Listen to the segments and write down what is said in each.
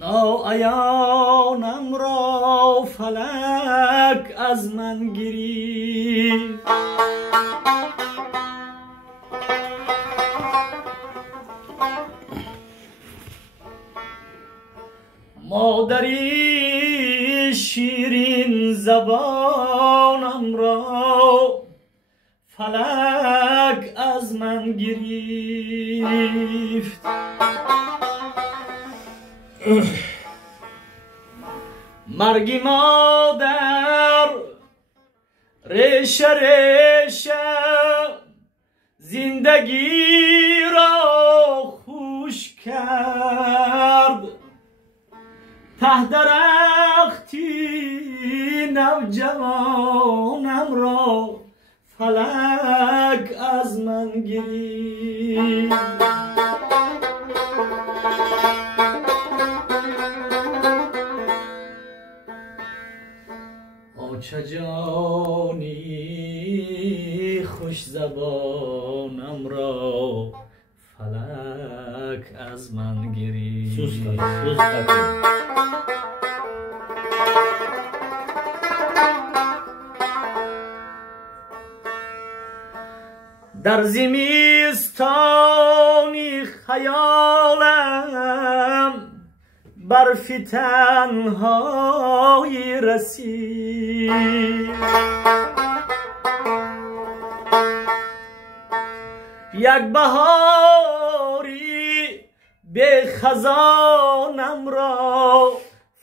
ناعیانم را فلک از من گرفت، مادری شیرین زبانم را فلک از من گرفت. مرگی مادر ریشه ریشه زندگی را خوش کرد، ته درختی نوجوانم را فلک از من گرفت. چه جانی خوش زبانم را فلک از من گرفت. در زمستانی خیالم برف تنهایی رسید، یک بهاری به خزانم را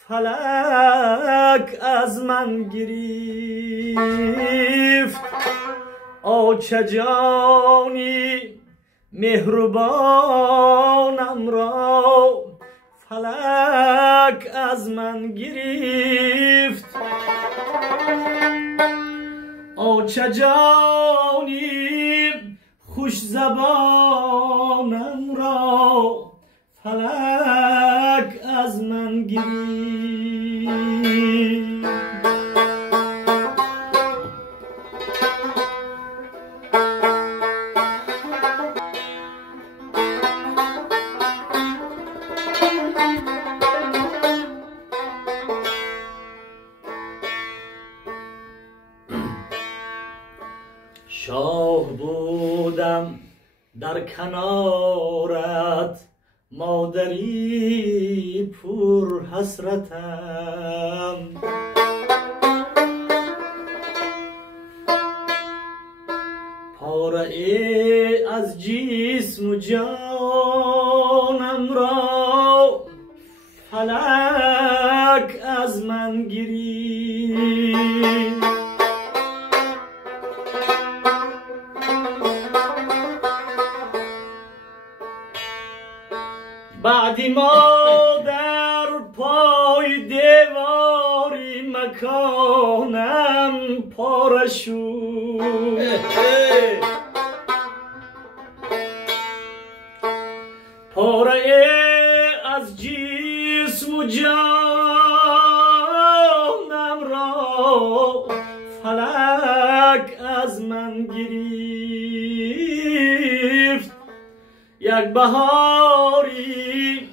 فلک از من گرفت. چه جانی مهربانم را فلک از من گرفت. چه جانی خوش زبانم را فلک از من گرفت. شاه بودم در کنارت، مادری پر حسرتم، پاره از جسم و جانم را فلک از من گرفت. بعدی مادر پای دیواری مکانم پاره شد، پاره از جسم و جانم را فلک از من گرفت. یک بهاری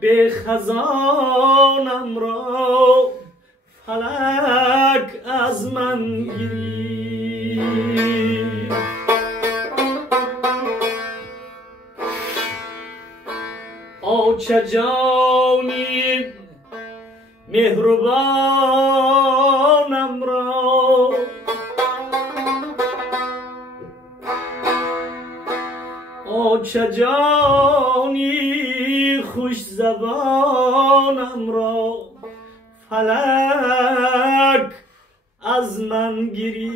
به خزانم را فلک از من گرفت. چه جانی مهربانم را چه جانی خوش زبانم را فلک از من گرفت.